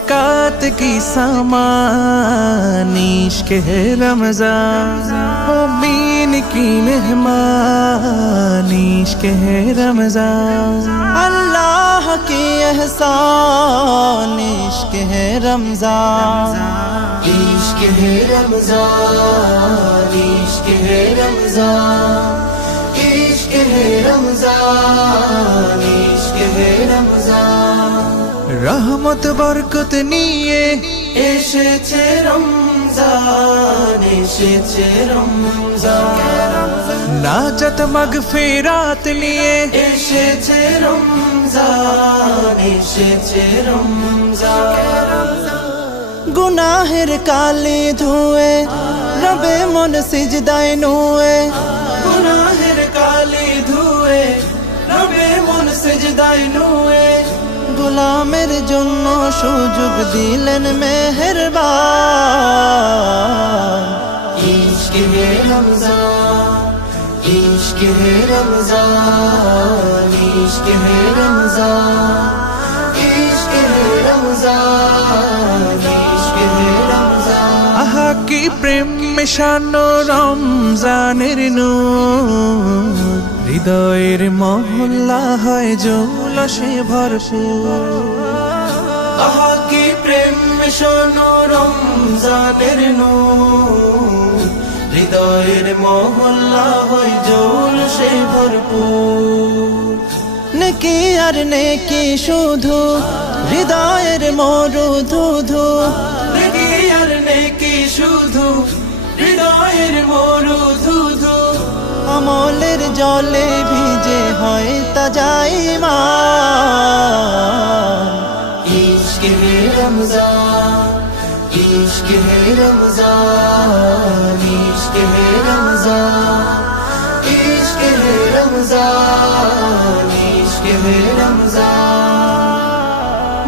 बरकत की सामान इश्क़ है रमज़ान मोमीन की मेहमान इश्क़ है रमज़ान अल्लाह की एहसान इश्क़ है रमज़ान इश्क़ है रमज़ान इश्क़ है रमज़ान इश्क़ है रमज़ान इश्क़ है रमज़ान रहमत बरकत निये एसेছে रमज़ान एसेছে रमज़ान नाजत मगफिरात निये एसेছে रमज़ान एसेছে रमज़ान गुनाहेर काली धुए रबे मन सिजदाय नुए गुनाहेर काली धुए रबे मन सिजदाय नुए गुलामेर जन्नो सुजुग दिलेन मेहरबान इश्क़ है रमज़ान इश्क़ है रमज़ान इश्क़ है रमज़ान इश्क़ है रमज़ान इश्क़ है रमज़ान आहा की प्रेम मिशानो रमज़ानेर नूर হৃদয়ের মহল্লা হয় জৌলসে ভরপুর আহা কি প্রেম মিশানো রমজানের নূর হৃদয়ের মহল্লা হয় জৌলসে ভরপুর নেকি আর নেকি শুধু হৃদয়ের মরুধুধু নেকি আর নেকি শুধু হৃদয়ের মরুধুধু আমলের জলে ভিজে হয় তাজা ঈমান ইশক হে রমজান ইশক হে রমজান ইশক হে রমজান ইশক হে রমজান ইশক হে রমজান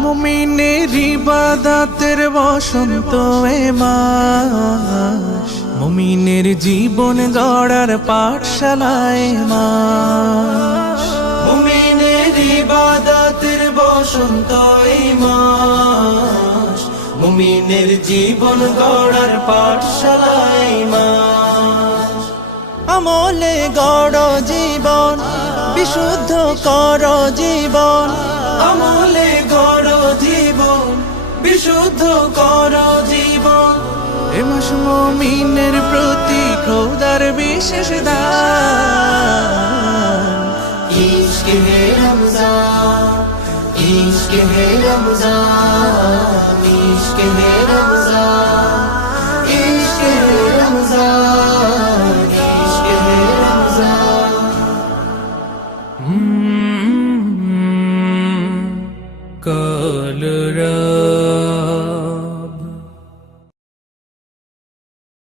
মুমিনের ইবাদতের বসন্ত এ মাস মুমিনের জীবন গড়ার পাঠশালায় মাস মুমিনের ইবাদতের বসন্ত এই মাস মুমিনের জীবন গড়ার পাঠশালায় মাস আমলে গড় জীবন বিশুদ্ধ কর জীবন আমলে গড় জীবন বিশুদ্ধ কর জীবন এ মাস মুমিনের প্রতি খোদার বিশেষ দান ইশক হে রমজান ইশক হে রমজান ইশক হে রমজান ইশক হে রমজান ইশক হে রমজান